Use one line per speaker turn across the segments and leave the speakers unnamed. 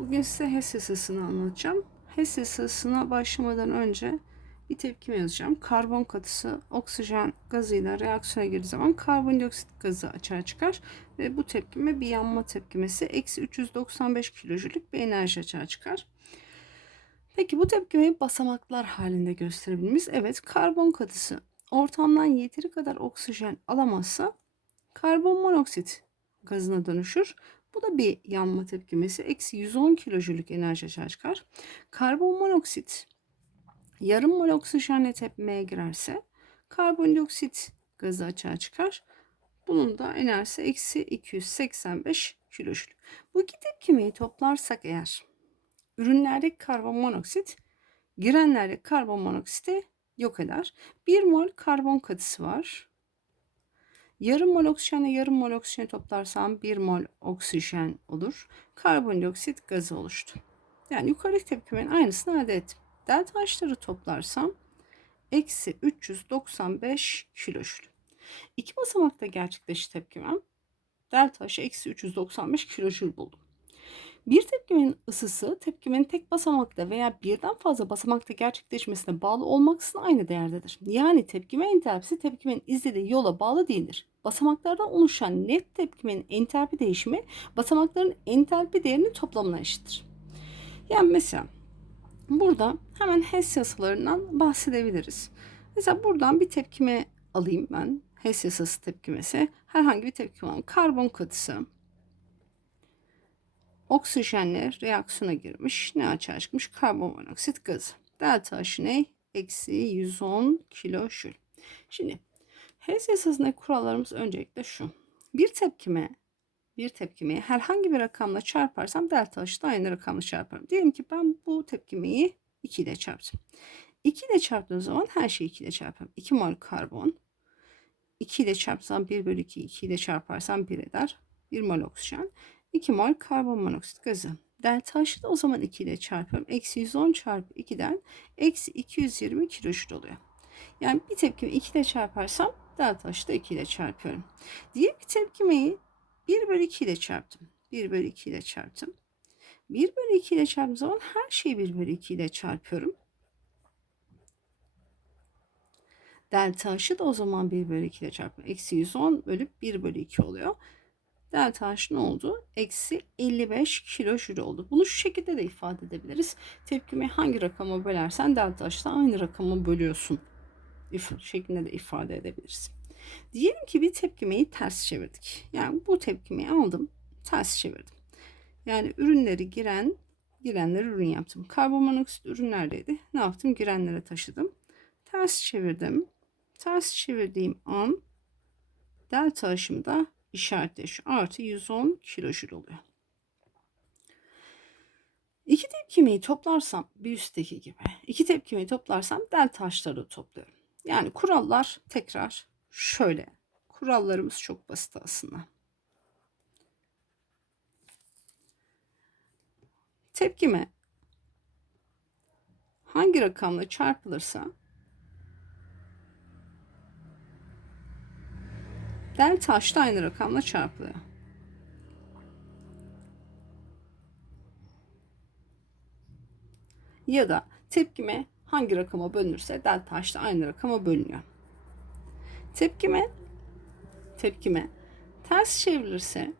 Bugün size HES yasasını anlatacağım. HES yasasına başlamadan önce bir tepkime yazacağım. Karbon katısı oksijen gazıyla reaksiyona girdiği zaman karbondioksit gazı açığa çıkar. Ve bu tepkime bir yanma tepkimesi. Eksi 395 kilojülük bir enerji açığa çıkar. Peki bu tepkimeyi basamaklar halinde gösterebilir? Evet karbon katısı ortamdan yeteri kadar oksijen alamazsa karbon monoksit gazına dönüşür. Bu da bir yanma tepkimesi. Eksi 110 kilojülük enerji açığa çıkar. Karbon monoksit yarım mol oksijenle tepmeye girerse karbondioksit gazı açığa çıkar. Bunun da enerjisi eksi 285 kilojül. Bu iki tepkimeyi toplarsak eğer ürünlerdeki karbon monoksit girenlerdeki karbon monoksiti yok eder. 1 mol karbon katısı var. Yarım mol oksijenle yarım mol oksijeni toplarsam 1 mol oksijen olur. Karbondioksit gazı oluştu. Yani yukarıdaki tepkimenin aynısını elde ettim. Delta H'ları toplarsam eksi 395 kilojül. İki basamakta gerçekleşti tepkimem. Delta H'ı eksi 395 kilojül buldum. Bir tepkimenin ısısı tepkimenin tek basamakta veya birden fazla basamakta gerçekleşmesine bağlı olmaksızın aynı değerdedir. Yani tepkime entalpisi tepkimenin izlediği yola bağlı değildir. Basamaklardan oluşan net tepkimenin entalpi değişimi basamakların entalpi değerinin toplamına eşittir. Yani mesela burada hemen HES yasalarından bahsedebiliriz. Mesela buradan bir tepkime alayım ben. HES yasası tepkimesi. Herhangi bir tepkime alayım. Karbon katısı oksijenle reaksiyona girmiş. Ne açığa çıkmış? Karbon monoksit gazı. Delta H ne? Eksi 110 kilojül. Şimdi HES yasasındaki kurallarımız öncelikle şu. Bir tepkime bir tepkimeyi herhangi bir rakamla çarparsam delta H'da aynı rakamla çarparım. Diyelim ki ben bu tepkimeyi 2 ile çarptım. 2 ile çarptığım zaman her şeyi 2 ile çarparım. 2 mol karbon. 2 ile çarpsam 1 bölü 2, 2 ile çarparsam 1 eder. 1 mol oksijen. 2 mol karbon monoksit gazı. Delta H'ı da o zaman 2 ile çarpıyorum. Eksi 110 çarpı 2'den eksi 220 kilojül oluyor. Yani bir tepkimi 2 ile çarparsam delta H'ı da 2 ile çarpıyorum. Diğer bir tepkimeyi 1 bölü 2 ile çarptım. 1 bölü 2 ile çarptım. 1 bölü 2 ile çarptığım zaman her şeyi 1 bölü 2 ile çarpıyorum. Delta H'ı da o zaman 1 bölü 2 ile çarpıyorum. Eksi 110 bölüp 1 bölü 2 oluyor. Delta H ne oldu? Eksi 55 kilojül oldu. Bunu şu şekilde de ifade edebiliriz. Tepkimi hangi rakama bölersen delta H'da aynı rakama bölüyorsun. şeklinde de ifade edebiliriz. Diyelim ki bir tepkimeyi ters çevirdik. Yani bu tepkimeyi aldım, ters çevirdim. Yani ürünleri giren, girenleri ürün yaptım. Karbon monoksit ürünlerdeydi. Ne yaptım? Girenlere taşıdım. Ters çevirdim. Ters çevirdiğim an delta H'ım da işaretleşiyor. Artı 110 kilojül oluyor. İki tepkimeyi toplarsam bir üstteki gibi. iki tepkimeyi toplarsam delta H'ları topluyorum. Yani kurallar tekrar şöyle. Kurallarımız çok basit aslında. Tepkime hangi rakamla çarpılırsa delta H da aynı rakamla çarpılıyor. Ya da tepkime hangi rakama bölünürse delta H da aynı rakama bölünüyor. Tepkime tepkime ters çevrilirse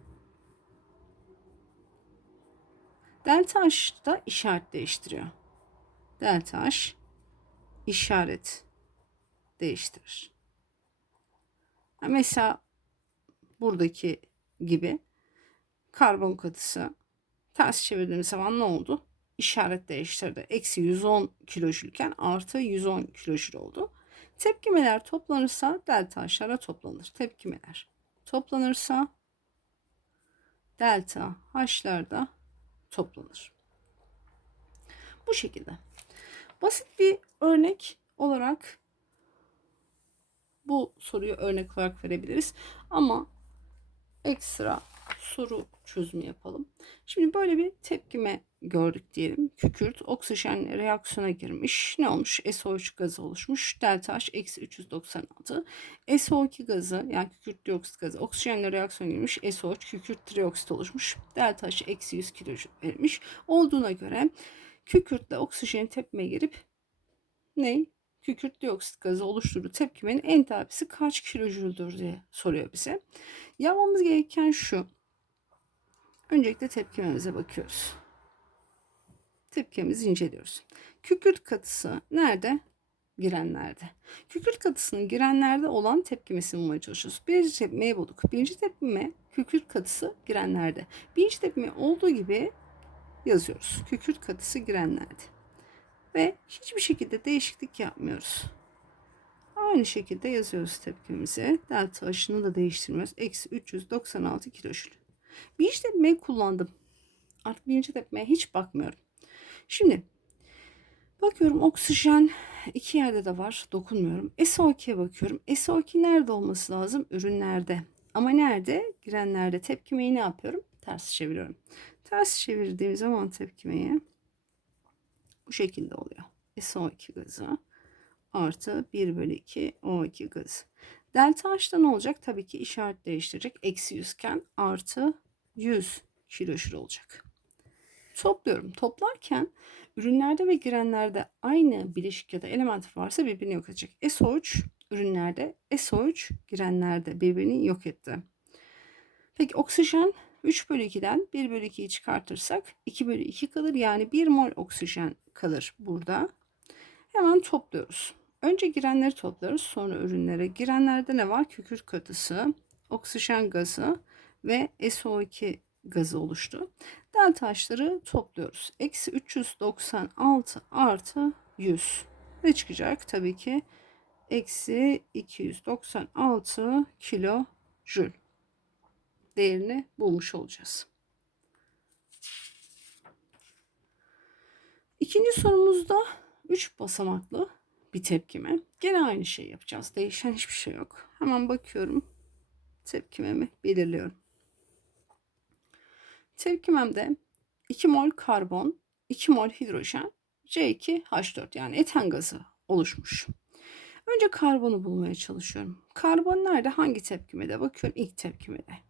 delta H da işaret değiştiriyor. Delta H işaret değiştirir. Mesela buradaki gibi karbon katısı ters çevirdiğimiz zaman ne oldu? İşaret değiştirdi. Eksi 110 kilojülken artı 110 kilojül oldu. Tepkimeler toplanırsa delta H'lara toplanır. Tepkimeler toplanırsa delta H'lar da toplanır. Bu şekilde. Basit bir örnek olarak bu soruyu örnek olarak verebiliriz. Ama ekstra soru çözümü yapalım. Şimdi böyle bir tepkime gördük diyelim. Kükürt oksijen reaksiyona girmiş. Ne olmuş? SO3 gazı oluşmuş. Delta H eksi 396. SO2 gazı yani kükürt dioksit gazı oksijenle reaksiyona girmiş. SO3 kükürt trioksit oluşmuş. Delta H eksi 100 kilojül verilmiş. Olduğuna göre kükürtle oksijenin tepkime girip ne? Kükürt dioksit gazı oluşturduğu tepkimenin entalpisi kaç kilojüldür diye soruyor bize. Yapmamız gereken şu. Öncelikle tepkimemize bakıyoruz. Tepkimizi inceliyoruz. Kükürt katısı nerede? Girenlerde. Kükürt katısının girenlerde olan tepkimesini bulmaya çalışıyoruz. Birinci tepkimeyi bulduk. Birinci tepkime kükürt katısı girenlerde. Birinci tepkime olduğu gibi yazıyoruz. Kükürt katısı girenlerde. Ve hiçbir şekilde değişiklik yapmıyoruz. Aynı şekilde yazıyoruz tepkimizi. Delta aşını da değiştirmiyoruz. Eksi 396 kilojül. Birinci tepkimeyi kullandım. Artık birinci tepkimeye hiç bakmıyorum. Şimdi bakıyorum oksijen iki yerde de var. Dokunmuyorum. SO2'ye bakıyorum. SO2 nerede olması lazım? Ürünlerde. Ama nerede? Girenlerde. Tepkimeyi ne yapıyorum? Ters çeviriyorum. Ters çevirdiğim zaman tepkimeyi bu şekilde oluyor. SO2 gazı artı 1 bölü 2 O2 gazı. Delta H'da ne olacak? Tabii ki işaret değiştirecek. Eksi 100 iken artı 100 kilojül olacak. Topluyorum. Toplarken ürünlerde ve girenlerde aynı bileşik ya da element varsa birbirini yok edecek. SO3 ürünlerde, SO3 girenlerde birbirini yok etti. Peki oksijen 3 bölü 2'den 1 bölü 2'yi çıkartırsak 2 bölü 2 kalır. Yani 1 mol oksijen kalır burada. Hemen topluyoruz. Önce girenleri topluyoruz sonra ürünlere. Girenlerde ne var? Kükürt katısı, oksijen gazı ve SO2 gazı oluştu. Delta H'ları topluyoruz. Eksi 396 artı 100. Ne çıkacak? Tabii ki eksi 296 kilo jül değerini bulmuş olacağız. İkinci sorumuzda 3 basamaklı bir tepkime. Gene aynı şey yapacağız. Değişen hiçbir şey yok. Hemen bakıyorum. Tepkimemi belirliyorum. Tepkimemde 2 mol karbon, 2 mol hidrojen, C2H4 yani eten gazı oluşmuş. Önce karbonu bulmaya çalışıyorum. Karbon nerede? Hangi tepkimede? Bakıyorum ilk tepkimede.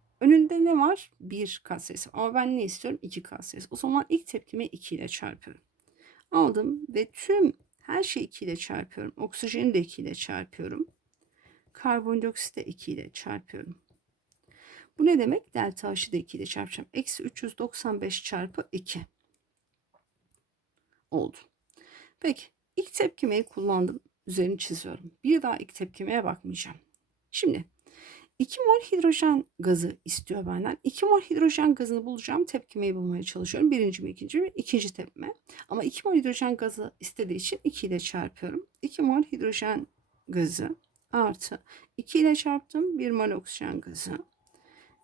Önünde ne var? 1 kat sayısı. Ama ben ne istiyorum? 2 kat sayısı. O zaman ilk tepkime 2 ile çarpıyorum. Aldım ve tüm her şeyi 2 ile çarpıyorum. Oksijeni de 2 ile çarpıyorum. Karbondioksit de 2 ile çarpıyorum. Bu ne demek? Delta H'ı da 2 ile çarpacağım. Eksi 395 çarpı 2 oldu. Peki ilk tepkimeyi kullandım. Üzerini çiziyorum. Bir daha ilk tepkimeye bakmayacağım. Şimdi 2 mol hidrojen gazı istiyor benden. 2 mol hidrojen gazını bulacağım. Tepkimeyi bulmaya çalışıyorum. Birinci mi ikinci mi? İkinci tepkime. Ama 2 mol hidrojen gazı istediği için 2 ile çarpıyorum. 2 mol hidrojen gazı artı 2 ile çarptım. 1 mol oksijen gazı.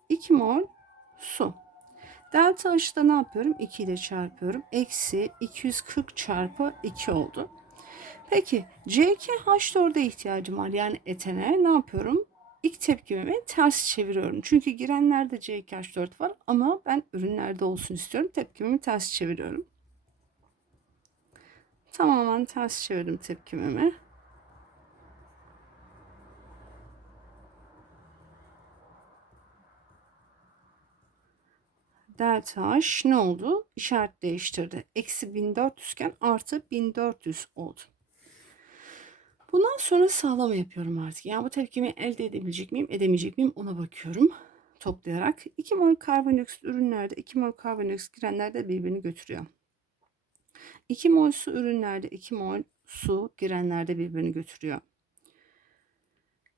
2 mol su. Delta H'da ne yapıyorum? 2 ile çarpıyorum. Eksi 240 çarpı 2 oldu. Peki C2H4'e ihtiyacım var. Yani etene ne yapıyorum? İlk tepkimimi ters çeviriyorum. Çünkü girenlerde C2H4 var ama ben ürünlerde olsun istiyorum. Tepkimimi ters çeviriyorum. Tamamen ters çevirdim tepkimimi. delta H ne oldu? İşaret değiştirdi. Eksi 1400 iken artı 1400 oldu. Bundan sonra sağlama yapıyorum artık. Yani bu tepkimi elde edebilecek miyim, edemeyecek miyim ona bakıyorum. Toplayarak 2 mol karbondioksit ürünlerde 2 mol karbondioksit girenlerde birbirini götürüyor. 2 mol su ürünlerde 2 mol su girenlerde birbirini götürüyor.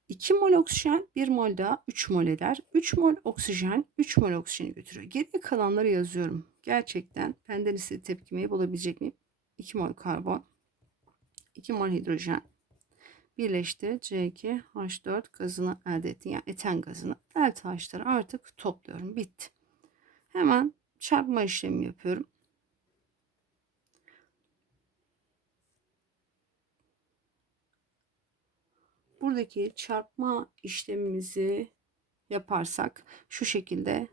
2 mol oksijen 1 mol daha 3 mol eder. 3 mol oksijen 3 mol oksijeni götürüyor. Geriye kalanları yazıyorum. Gerçekten benden istediği tepkimeyi bulabilecek miyim? 2 mol karbon 2 mol hidrojen birleşti. C2H4 gazını elde ettim. Yani eten gazını. Delta H'ları artık topluyorum. Bitti. Hemen çarpma işlemi yapıyorum. buradaki çarpma işlemimizi yaparsak şu şekilde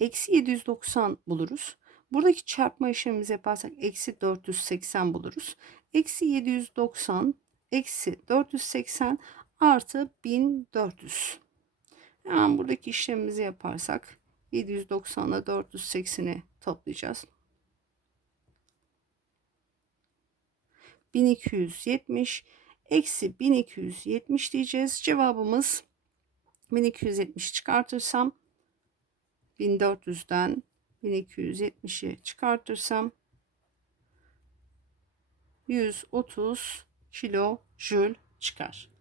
eksi 790 buluruz. Buradaki çarpma işlemimizi yaparsak eksi 480 buluruz. Eksi 790 eksi 480 artı 1400. Hemen buradaki işlemimizi yaparsak 790 ile 480'i toplayacağız. 1270 eksi 1270 diyeceğiz. Cevabımız 1270 çıkartırsam 1400'den 1270'i çıkartırsam 130 kilo jül çıkar.